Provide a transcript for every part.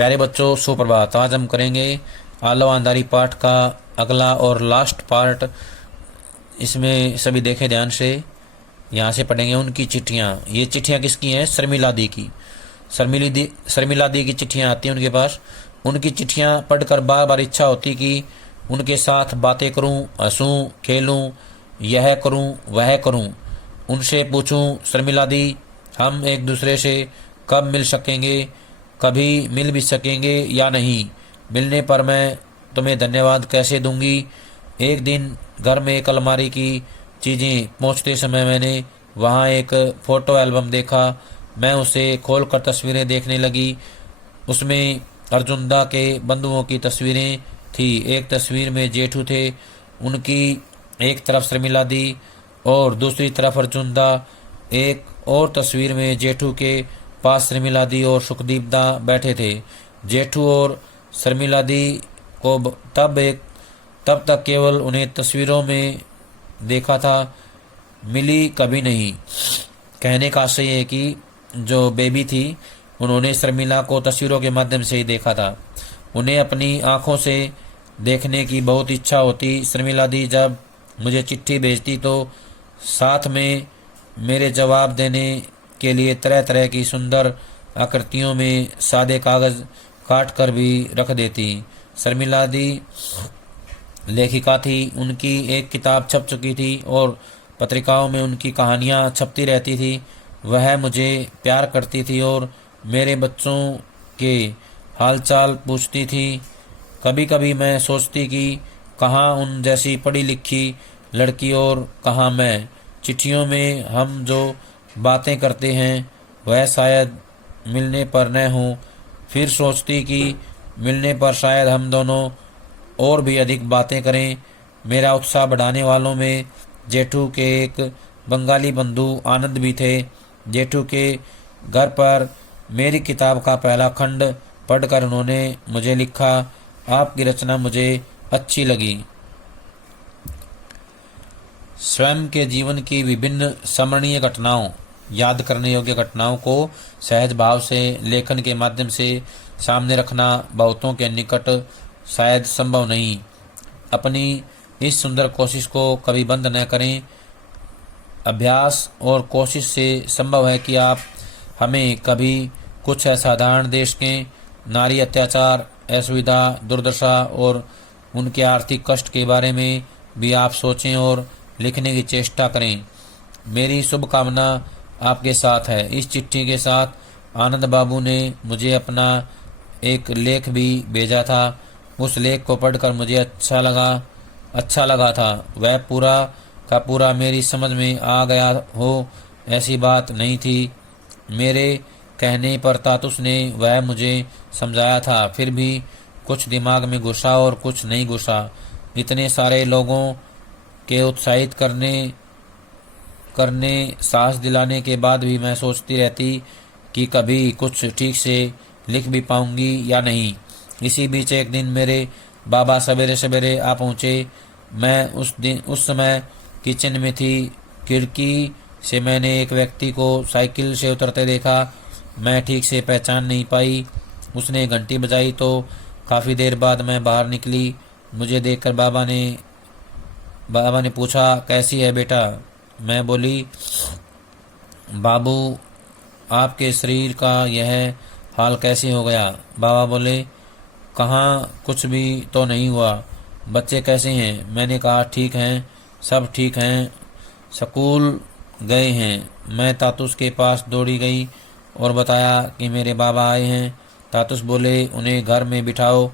प्यारे बच्चों, सुप्रभात। आज हम करेंगे आलव अंधारी पाठ का अगला और लास्ट पार्ट। इसमें सभी देखें ध्यान से। यहाँ से पढ़ेंगे उनकी चिट्ठियाँ। ये चिट्ठियाँ किसकी हैं? शर्मिला दी की। शर्मिला दी की चिट्ठियाँ आती हैं उनके पास। उनकी चिट्ठियाँ पढ़कर बार बार इच्छा होती कि उनके साथ बातें करूं, हंसूं, खेलूं, यह करूं, वह करूं। उनसे पूछूं, शर्मिला दी, हम एक दूसरे से कब मिल सकेंगे? कभी मिल भी सकेंगे या नहीं? मिलने पर मैं तुम्हें धन्यवाद कैसे दूंगी? एक दिन घर में एक अलमारी की चीज़ें पहुंचते समय मैंने वहां एक फ़ोटो एल्बम देखा। मैं उसे खोलकर तस्वीरें देखने लगी। उसमें अर्जुनदा के बंधुओं की तस्वीरें थी। एक तस्वीर में जेठू थे, उनकी एक तरफ शर्मिला दी और दूसरी तरफ अर्जुनदा। एक और तस्वीर में जेठू के पास शर्मिला दी और सुखदीप दा बैठे थे। जेठू और शर्मिला दी को तब तक केवल उन्हें तस्वीरों में देखा था, मिली कभी नहीं। कहने का आशय है कि जो बेबी थी उन्होंने शर्मिला को तस्वीरों के माध्यम से ही देखा था। उन्हें अपनी आंखों से देखने की बहुत इच्छा होती। शर्मिला दी जब मुझे चिट्ठी भेजती तो साथ में मेरे जवाब देने के लिए तरह तरह की सुंदर आकृतियों में सादे कागज काट कर भी रख देती। शर्मिला दी लेखिका थी। उनकी एक किताब छप चुकी थी और पत्रिकाओं में उनकी कहानियाँ छपती रहती थी। वह मुझे प्यार करती थी और मेरे बच्चों के हालचाल पूछती थी। कभी कभी मैं सोचती कि कहाँ उन जैसी पढ़ी लिखी लड़की और कहाँ मैं। चिट्ठियों में हम जो बातें करते हैं वह शायद मिलने पर न हो। फिर सोचती कि मिलने पर शायद हम दोनों और भी अधिक बातें करें। मेरा उत्साह बढ़ाने वालों में जेठू के एक बंगाली बंधु आनंद भी थे। जेठू के घर पर मेरी किताब का पहला खंड पढ़कर उन्होंने मुझे लिखा, आपकी रचना मुझे अच्छी लगी। स्वयं के जीवन की विभिन्न स्मरणीय घटनाओं, याद करने योग्य घटनाओं को सहज भाव से लेखन के माध्यम से सामने रखना बहुतों के निकट शायद संभव नहीं। अपनी इस सुंदर कोशिश को कभी बंद न करें। अभ्यास और कोशिश से संभव है कि आप हमें कभी कुछ असाधारण देश के नारी अत्याचार, असुविधा, दुर्दशा और उनके आर्थिक कष्ट के बारे में भी आप सोचें और लिखने की चेष्टा करें। मेरी शुभकामना आपके साथ है। इस चिट्ठी के साथ आनंद बाबू ने मुझे अपना एक लेख भी भेजा था। उस लेख को पढ़कर मुझे अच्छा लगा था। वह पूरा का पूरा मेरी समझ में आ गया हो ऐसी बात नहीं थी। मेरे कहने पर तातुस ने वह मुझे समझाया था, फिर भी कुछ दिमाग में घुसा और कुछ नहीं घुसा। इतने सारे लोगों के उत्साहित करने साहस दिलाने के बाद भी मैं सोचती रहती कि कभी कुछ ठीक से लिख भी पाऊंगी या नहीं। इसी बीच एक दिन मेरे बाबा सवेरे सवेरे आ पहुँचे। मैं उस समय किचन में थी। खिड़की से मैंने एक व्यक्ति को साइकिल से उतरते देखा। मैं ठीक से पहचान नहीं पाई। उसने घंटी बजाई तो काफ़ी देर बाद मैं बाहर निकली। मुझे देखकर बाबा ने पूछा, कैसी है बेटा? मैं बोली, बाबू आपके शरीर का यह हाल कैसे हो गया? बाबा बोले, कहाँ, कुछ भी तो नहीं हुआ। बच्चे कैसे हैं? मैंने कहा, ठीक हैं, सब ठीक हैं, स्कूल गए हैं। मैं तातुस के पास दौड़ी गई और बताया कि मेरे बाबा आए हैं। तातुस बोले, उन्हें घर में बिठाओ,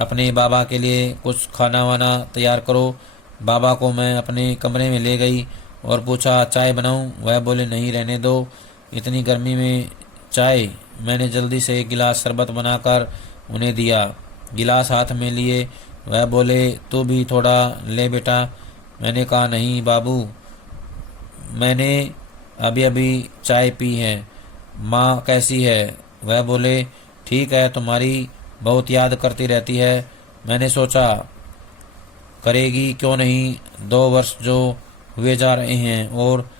अपने बाबा के लिए कुछ खाना वाना तैयार करो। बाबा को मैं अपने कमरे में ले गई और पूछा, चाय बनाऊं? वह बोले, नहीं, रहने दो, इतनी गर्मी में चाय। मैंने जल्दी से एक गिलास शरबत बनाकर उन्हें दिया। गिलास हाथ में लिए वह बोले, तू भी थोड़ा ले बेटा। मैंने कहा, नहीं बाबू, मैंने अभी अभी चाय पी है। माँ कैसी है? वह बोले, ठीक है, तुम्हारी बहुत याद करती रहती है। मैंने सोचा, करेगी क्यों नहीं, 2 वर्ष जो हुए जा रहे हैं और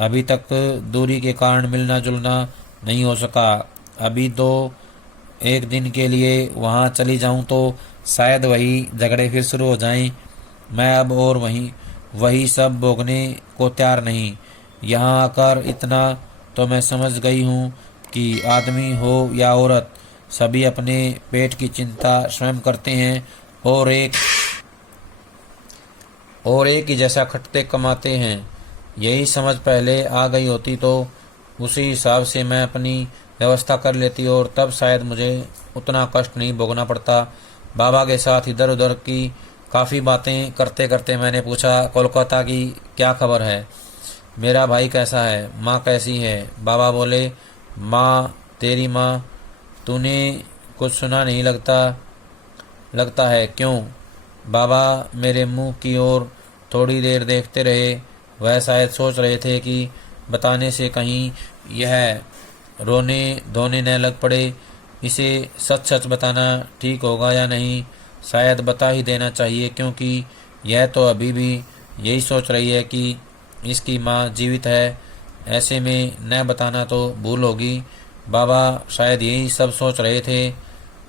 अभी तक दूरी के कारण मिलना जुलना नहीं हो सका। अभी तो एक दिन के लिए वहाँ चली जाऊँ तो शायद वही झगड़े फिर शुरू हो जाएं। मैं अब और वही सब भोगने को तैयार नहीं। यहाँ आकर इतना तो मैं समझ गई हूँ कि आदमी हो या औरत, सभी अपने पेट की चिंता स्वयं करते हैं और एक ही जैसा खटते कमाते हैं। यही समझ पहले आ गई होती तो उसी हिसाब से मैं अपनी व्यवस्था कर लेती और तब शायद मुझे उतना कष्ट नहीं भोगना पड़ता। बाबा के साथ इधर उधर की काफ़ी बातें करते करते मैंने पूछा, कोलकाता की क्या खबर है? मेरा भाई कैसा है? माँ कैसी है? बाबा बोले, माँ, तेरी माँ, तूने कुछ सुना नहीं लगता है, क्यों? बाबा मेरे मुंह की ओर थोड़ी देर देखते रहे। वह शायद सोच रहे थे कि बताने से कहीं यह रोने धोने न लग पड़े। इसे सच सच बताना ठीक होगा या नहीं? शायद बता ही देना चाहिए, क्योंकि यह तो अभी भी यही सोच रही है कि इसकी माँ जीवित है। ऐसे में न बताना तो भूल होगी। बाबा शायद यही सब सोच रहे थे।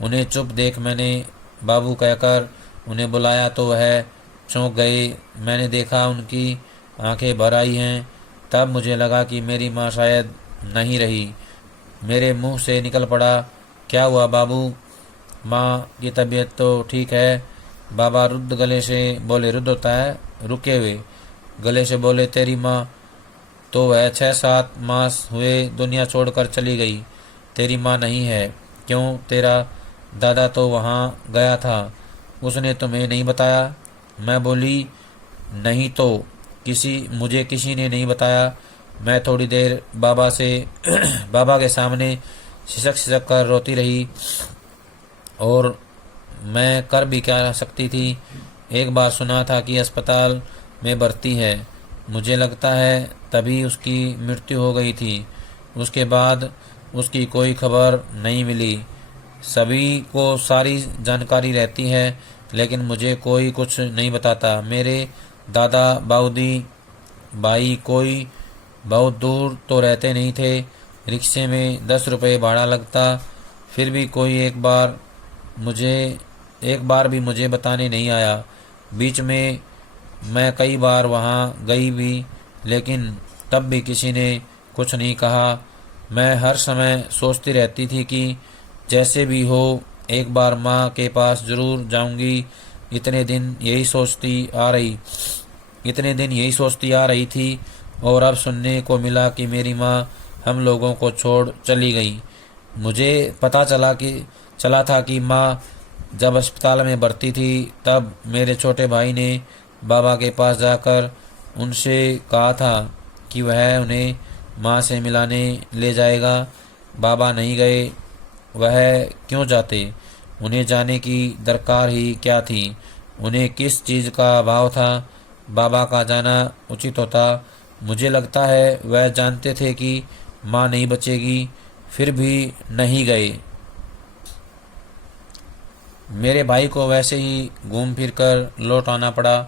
उन्हें चुप देख मैंने बाबू कहकर उन्हें बुलाया तो वह चौंक गए। मैंने देखा उनकी आंखें भर आई हैं। तब मुझे लगा कि मेरी माँ शायद नहीं रही। मेरे मुंह से निकल पड़ा, क्या हुआ बाबू? माँ की तबीयत तो ठीक है। बाबा रुद्ध गले से बोले, रुद्ध होता है रुके हुए गले से बोले, तेरी माँ तो वह 6-7 मास हुए दुनिया छोड़कर चली गई। तेरी माँ नहीं है। क्यों? तेरा दादा तो वहाँ गया था, उसने तुम्हें नहीं बताया? मैं बोली, नहीं तो मुझे किसी ने नहीं बताया। मैं थोड़ी देर बाबा से बाबा के सामने सिसक सिसक कर रोती रही और मैं कर भी क्या सकती थी। एक बार सुना था कि अस्पताल में भर्ती है। मुझे लगता है तभी उसकी मृत्यु हो गई थी। उसके बाद उसकी कोई खबर नहीं मिली। सभी को सारी जानकारी रहती है, लेकिन मुझे कोई कुछ नहीं बताता। मेरे दादा बाउदी भाई कोई बहुत दूर तो रहते नहीं थे। रिक्शे में 10 रुपये भाड़ा लगता। फिर भी कोई एक बार भी मुझे बताने नहीं आया। बीच में मैं कई बार वहाँ गई भी, लेकिन तब भी किसी ने कुछ नहीं कहा। मैं हर समय सोचती रहती थी कि जैसे भी हो एक बार माँ के पास जरूर जाऊंगी। इतने दिन यही सोचती आ रही थी और अब सुनने को मिला कि मेरी माँ हम लोगों को छोड़ चली गई। मुझे पता चला था कि माँ जब अस्पताल में भर्ती थी तब मेरे छोटे भाई ने बाबा के पास जाकर उनसे कहा था कि वह उन्हें माँ से मिलाने ले जाएगा। बाबा नहीं गए। वह क्यों जाते? उन्हें जाने की दरकार ही क्या थी? उन्हें किस चीज़ का अभाव था? बाबा का जाना उचित होता। मुझे लगता है वह जानते थे कि माँ नहीं बचेगी, फिर भी नहीं गए। मेरे भाई को वैसे ही घूम फिर कर लौट आना पड़ा।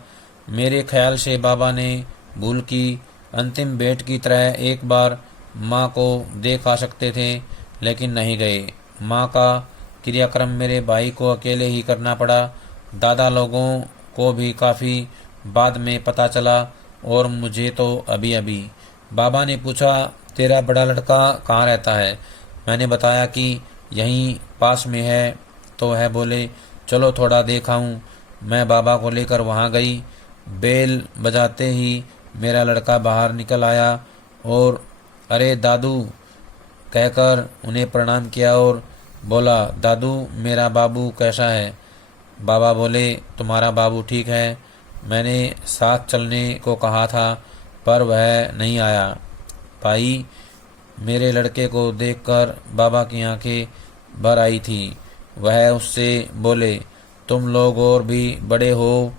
मेरे ख्याल से बाबा ने भूल की अंतिम भेंट की तरह एक बार माँ को देख आ सकते थे, लेकिन नहीं गए। माँ का क्रियाक्रम मेरे भाई को अकेले ही करना पड़ा। दादा लोगों को भी काफ़ी बाद में पता चला और मुझे तो अभी अभी। बाबा ने पूछा, तेरा बड़ा लड़का कहाँ रहता है? मैंने बताया कि यहीं पास में है। तो वह बोले, चलो थोड़ा देखाऊं। मैं बाबा को लेकर वहाँ गई। बेल बजाते ही मेरा लड़का बाहर निकल आया और अरे दादू कहकर उन्हें प्रणाम किया और बोला, दादू मेरा बाबू कैसा है? बाबा बोले, तुम्हारा बाबू ठीक है। मैंने साथ चलने को कहा था पर वह नहीं आया। भाई मेरे लड़के को देखकर बाबा की आंखें भर आई थी। वह उससे बोले, तुम लोग और भी बड़े हो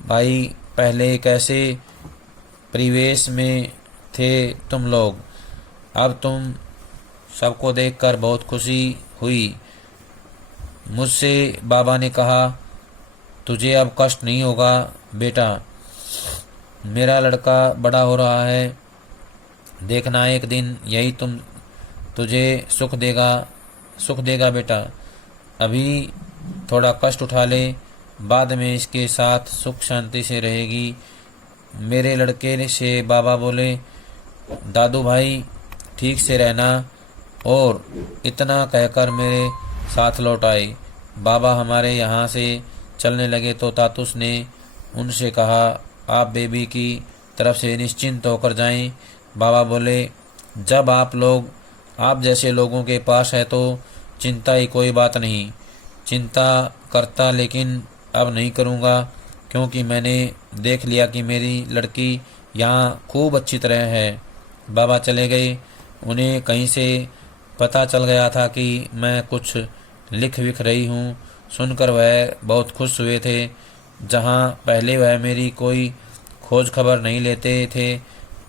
भाई, पहले कैसे परिवेश में थे तुम लोग? अब तुम सबको देखकर बहुत खुशी हुई। मुझसे बाबा ने कहा, तुझे अब कष्ट नहीं होगा बेटा, मेरा लड़का बड़ा हो रहा है। देखना एक दिन यही तुझे सुख देगा। सुख देगा बेटा। अभी थोड़ा कष्ट उठा ले, बाद में इसके साथ सुख शांति से रहेगी। मेरे लड़के से बाबा बोले, दादू भाई ठीक से रहना, और इतना कहकर मेरे साथ लौट आए। बाबा हमारे यहाँ से चलने लगे तो तातुस ने उनसे कहा, आप बेबी की तरफ से निश्चिंत होकर जाएं। बाबा बोले, जब आप जैसे लोगों के पास है तो चिंता ही कोई बात नहीं। चिंता करता, लेकिन अब नहीं करूँगा, क्योंकि मैंने देख लिया कि मेरी लड़की यहाँ खूब अच्छी तरह है। बाबा चले गए। उन्हें कहीं से पता चल गया था कि मैं कुछ लिख विख रही हूँ। सुनकर वह बहुत खुश हुए थे। जहाँ पहले वह मेरी कोई खोज खबर नहीं लेते थे,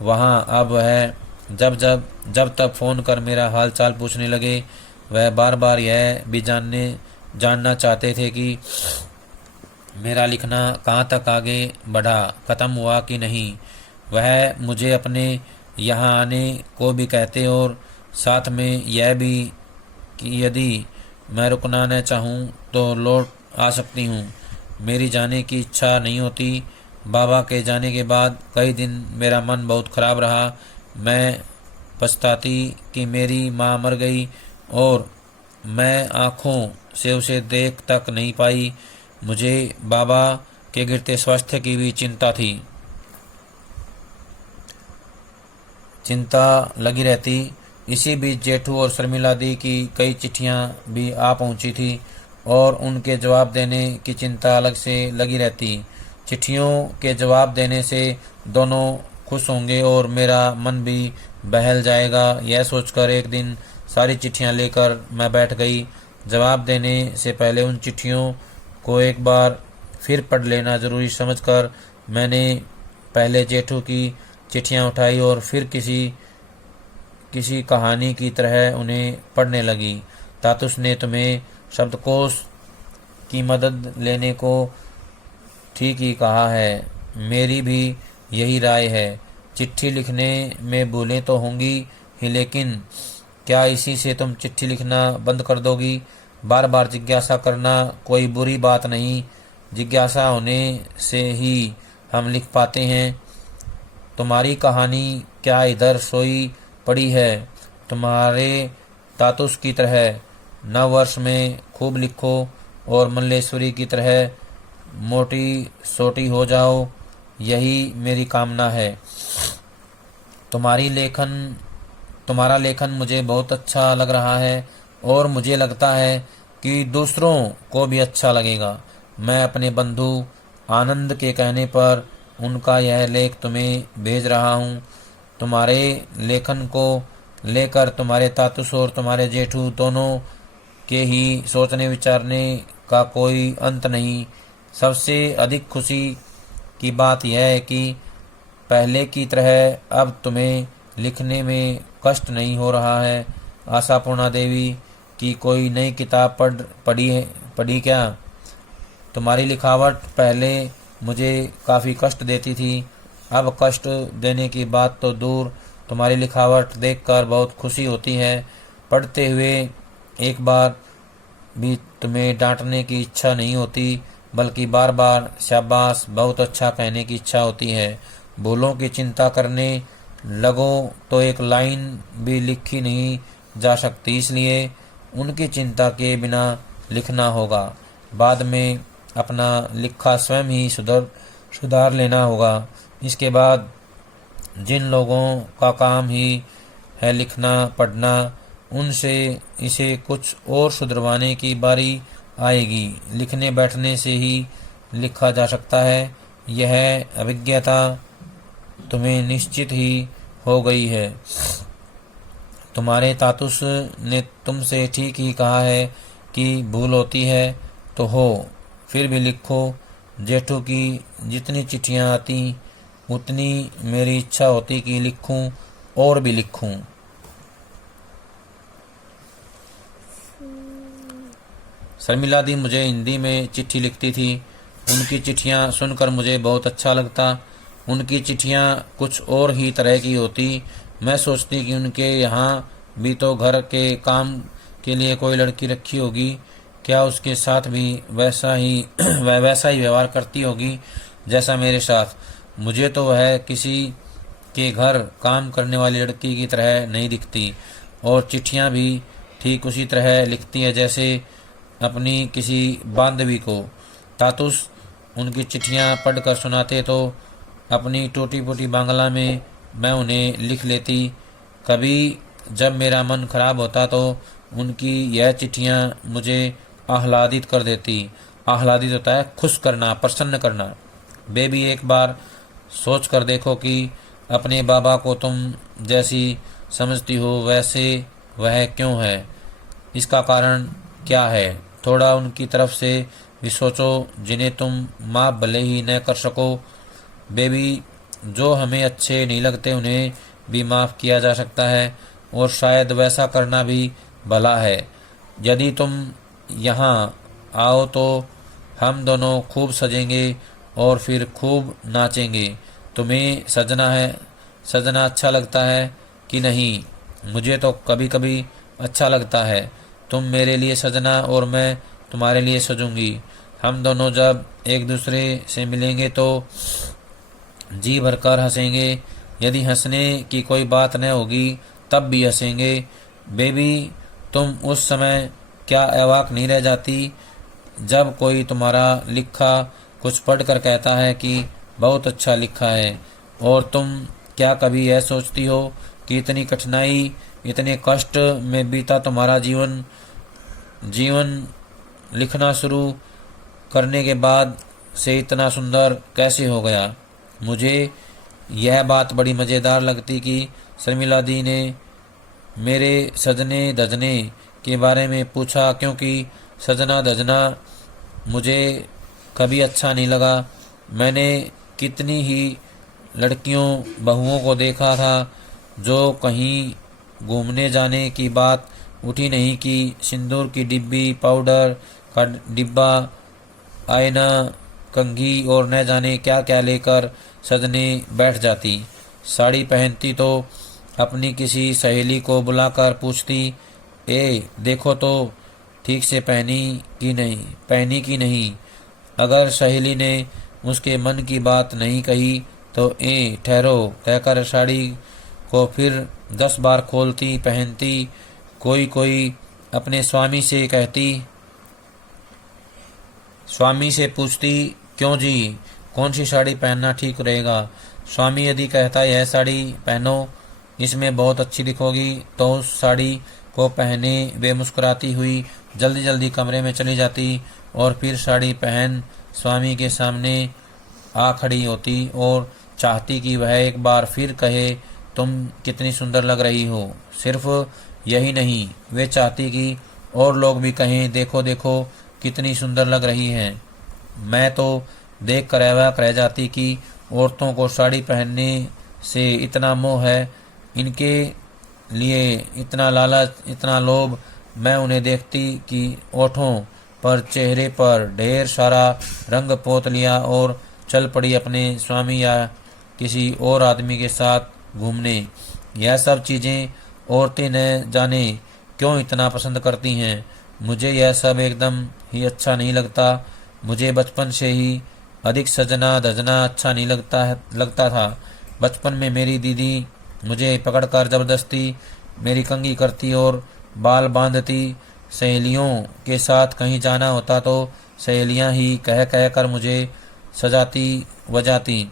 वहाँ अब वह जब तक फ़ोन कर मेरा हाल चाल पूछने लगे। वह बार बार यह भी जानना चाहते थे कि मेरा लिखना कहाँ तक आगे बढ़ा, ख़त्म हुआ कि नहीं। वह मुझे अपने यहाँ आने को भी कहते और साथ में यह भी कि यदि मैं रुकना न चाहूँ तो लौट आ सकती हूँ। मेरी जाने की इच्छा नहीं होती। बाबा के जाने के बाद कई दिन मेरा मन बहुत ख़राब रहा। मैं पछताती कि मेरी माँ मर गई और मैं आँखों से उसे देख तक नहीं पाई। मुझे बाबा के गिरते स्वास्थ्य की भी चिंता थी। चिंता लगी रहती। इसी बीच जेठू और शर्मिला दी की कई चिट्ठियां भी आ पहुंची थी और उनके जवाब देने की चिंता अलग से लगी रहती। चिट्ठियों के जवाब देने से दोनों खुश होंगे और मेरा मन भी बहल जाएगा। यह सोचकर एक दिन सारी चिट्ठियां लेकर मैं बैठ गई। जवाब देने से पहले उन चिट्ठियों को एक बार फिर पढ़ लेना जरूरी समझकर मैंने पहले जेठू की चिट्ठियां उठाई और फिर किसी कहानी की तरह उन्हें पढ़ने लगी। तातुस ने तुम्हें शब्दकोश की मदद लेने को ठीक ही कहा है। मेरी भी यही राय है। चिट्ठी लिखने में भूलें तो होंगी ही, लेकिन क्या इसी से तुम चिट्ठी लिखना बंद कर दोगी? बार बार जिज्ञासा करना कोई बुरी बात नहीं। जिज्ञासा होने से ही हम लिख पाते हैं। तुम्हारी कहानी क्या इधर सोई पड़ी है? तुम्हारे तातुस की तरह नव वर्ष में खूब लिखो और मल्लेश्वरी की तरह मोटी सोटी हो जाओ, यही मेरी कामना है। तुम्हारा लेखन मुझे बहुत अच्छा लग रहा है और मुझे लगता है कि दूसरों को भी अच्छा लगेगा। मैं अपने बंधु आनंद के कहने पर उनका यह लेख तुम्हें भेज रहा हूँ। तुम्हारे लेखन को लेकर तुम्हारे तातुस और तुम्हारे जेठू दोनों के ही सोचने विचारने का कोई अंत नहीं। सबसे अधिक खुशी की बात यह है कि पहले की तरह अब तुम्हें लिखने में कष्ट नहीं हो रहा है। आशापूर्णा देवी की कोई नई किताब पढ़ी क्या? तुम्हारी लिखावट पहले मुझे काफ़ी कष्ट देती थी, अब कष्ट देने की बात तो दूर, तुम्हारी लिखावट देखकर बहुत खुशी होती है। पढ़ते हुए एक बार भी तुम्हें डांटने की इच्छा नहीं होती, बल्कि बार बार शाबाश बहुत अच्छा कहने की इच्छा होती है। भूलों की चिंता करने लगो तो एक लाइन भी लिखी नहीं जा सकती, इसलिए उनकी चिंता के बिना लिखना होगा। बाद में अपना लिखा स्वयं ही सुधार लेना होगा। इसके बाद जिन लोगों का काम ही है लिखना पढ़ना, उनसे इसे कुछ और सुधरवाने की बारी आएगी। लिखने बैठने से ही लिखा जा सकता है, यह अभिज्ञता तुम्हें निश्चित ही हो गई है। तुम्हारे तातुस ने तुमसे ठीक ही कहा है कि भूल होती है तो हो, फिर भी लिखो। जेठू की जितनी चिट्ठियाँ आती उतनी मेरी इच्छा होती कि लिखूं और भी लिखूं। शर्मिला दी मुझे हिंदी में चिट्ठी लिखती थी। उनकी चिट्ठियाँ सुनकर मुझे बहुत अच्छा लगता। उनकी चिट्ठियाँ कुछ और ही तरह की होती। मैं सोचती कि उनके यहाँ भी तो घर के काम के लिए कोई लड़की रखी होगी, क्या उसके साथ भी वैसा ही वैसा ही व्यवहार करती होगी जैसा मेरे साथ? मुझे तो वह किसी के घर काम करने वाली लड़की की तरह नहीं दिखती, और चिट्ठियाँ भी ठीक उसी तरह लिखती है जैसे अपनी किसी बांधवी को। तातुस उनकी चिट्ठियाँ पढ़कर सुनाते तो अपनी टूटी फूटी बांग्ला में मैं उन्हें लिख लेती। कभी जब मेरा मन खराब होता तो उनकी यह चिट्ठियाँ मुझे आह्लादित कर देती। आह्लादित होता है खुश करना, प्रसन्न करना। बेबी, एक बार सोच कर देखो कि अपने बाबा को तुम जैसी समझती हो वैसे वह क्यों है? इसका कारण क्या है? थोड़ा उनकी तरफ से भी सोचो जिन्हें तुम माफ़ भले ही न कर सको। बेबी, जो हमें अच्छे नहीं लगते उन्हें भी माफ़ किया जा सकता है, और शायद वैसा करना भी भला है। यदि तुम यहाँ आओ तो हम दोनों खूब सजेंगे और फिर खूब नाचेंगे। तुम्हें सजना अच्छा लगता है कि नहीं? मुझे तो कभी कभी अच्छा लगता है। तुम मेरे लिए सजना और मैं तुम्हारे लिए सजूंगी। हम दोनों जब एक दूसरे से मिलेंगे तो जी भरकर हंसेंगे। यदि हंसने की कोई बात न होगी तब भी हंसेंगे। बेबी, तुम उस समय क्या अवाक नहीं रह जाती जब कोई तुम्हारा लिखा कुछ पढ़कर कहता है कि बहुत अच्छा लिखा है? और तुम क्या कभी यह सोचती हो कि इतनी कठिनाई, इतने कष्ट में बीता तुम्हारा जीवन लिखना शुरू करने के बाद से इतना सुंदर कैसे हो गया? मुझे यह बात बड़ी मज़ेदार लगती कि शर्मिला दी ने मेरे सजने धजने के बारे में पूछा, क्योंकि सजना धजना मुझे कभी अच्छा नहीं लगा। मैंने कितनी ही लड़कियों बहुओं को देखा था जो कहीं घूमने जाने की बात उठी नहीं कि सिंदूर की डिब्बी, पाउडर का डिब्बा, आईना, कंघी और न जाने क्या क्या लेकर सजने बैठ जाती। साड़ी पहनती तो अपनी किसी सहेली को बुलाकर पूछती, ए देखो तो ठीक से पहनी की नहीं। अगर सहेली ने उसके मन की बात नहीं कही तो ठहरो कहकर साड़ी को फिर 10 बार खोलती, पहनती। कोई अपने स्वामी से पूछती, क्यों जी, कौन सी साड़ी पहनना ठीक रहेगा? स्वामी यदि कहता यह साड़ी पहनो, इसमें बहुत अच्छी दिखोगी, तो उस साड़ी को पहने वे मुस्कुराती हुई जल्दी जल्दी कमरे में चली जाती और फिर साड़ी पहन स्वामी के सामने आ खड़ी होती और चाहती कि वह एक बार फिर कहे, तुम कितनी सुंदर लग रही हो। सिर्फ यही नहीं, वे चाहती कि और लोग भी कहें, देखो देखो कितनी सुंदर लग रही हैं। मैं तो देख कर अवाक रह जाती कि औरतों को साड़ी पहनने से इतना मोह है, इनके लिए इतना लालच, इतना लोभ। मैं उन्हें देखती कि ओठों पर, चेहरे पर ढेर सारा रंग पोत लिया और चल पड़ी अपने स्वामी या किसी और आदमी के साथ घूमने। यह सब चीज़ें औरतें न जाने क्यों इतना पसंद करती हैं। मुझे यह सब एकदम ही अच्छा नहीं लगता। मुझे बचपन से ही अधिक सजना धजना अच्छा नहीं लगता था। बचपन में मेरी दीदी मुझे पकड़कर जबरदस्ती मेरी कंघी करती और बाल बांधती। सहेलियों के साथ कहीं जाना होता तो सहेलियां ही कह कह कर मुझे सजाती वजाती।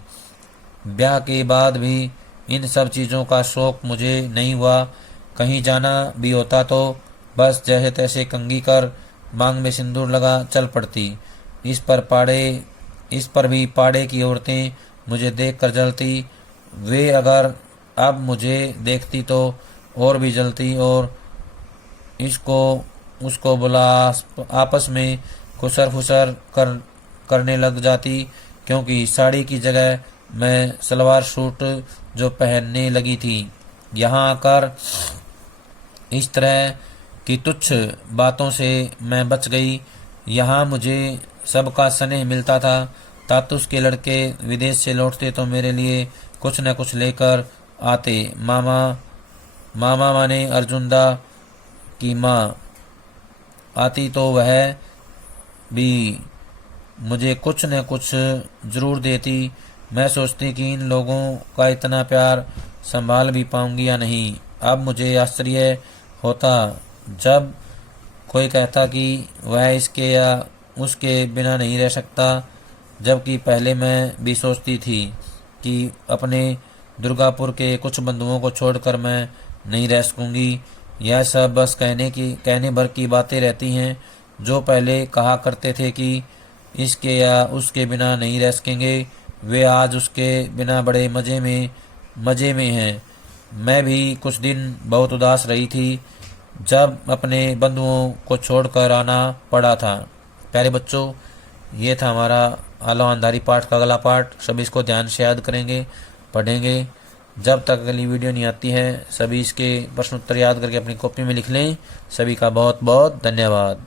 ब्याह के बाद भी इन सब चीज़ों का शौक मुझे नहीं हुआ। कहीं जाना भी होता तो बस जैसे तैसे कंघी कर मांग में सिंदूर लगा चल पड़ती। इस पर भी पाड़े की औरतें मुझे देखकर जलती। वे अगर अब मुझे देखती तो और भी जलती और उसको बुला आपस में खुसर फुसर करने लग जाती, क्योंकि साड़ी की जगह मैं सलवार सूट जो पहनने लगी थी। यहाँ आकर इस तरह की तुच्छ बातों से मैं बच गई। यहाँ मुझे सबका स्नेह मिलता था। तातुस के लड़के विदेश से लौटते तो मेरे लिए कुछ न कुछ लेकर आते। मामा माने अर्जुनदा की माँ आती तो वह भी मुझे कुछ न कुछ ज़रूर देती। मैं सोचती कि इन लोगों का इतना प्यार संभाल भी पाऊंगी या नहीं। अब मुझे आश्चर्य होता जब कोई कहता कि वह इसके या उसके बिना नहीं रह सकता, जबकि पहले मैं भी सोचती थी कि अपने दुर्गापुर के कुछ बंधुओं को छोड़कर मैं नहीं रह सकूंगी। यह सब बस कहने भर की बातें रहती हैं। जो पहले कहा करते थे कि इसके या उसके बिना नहीं रह सकेंगे, वे आज उसके बिना बड़े मज़े में हैं। मैं भी कुछ दिन बहुत उदास रही थी जब अपने बंधुओं को छोड़कर आना पड़ा था। प्यारे बच्चों, ये था हमारा आलो अंधारी पाठ का अगला पाठ। सभी इसको ध्यान से याद करेंगे, पढ़ेंगे। जब तक अगली वीडियो नहीं आती है, सभी इसके प्रश्न उत्तर याद करके अपनी कॉपी में लिख लें। सभी का बहुत बहुत धन्यवाद।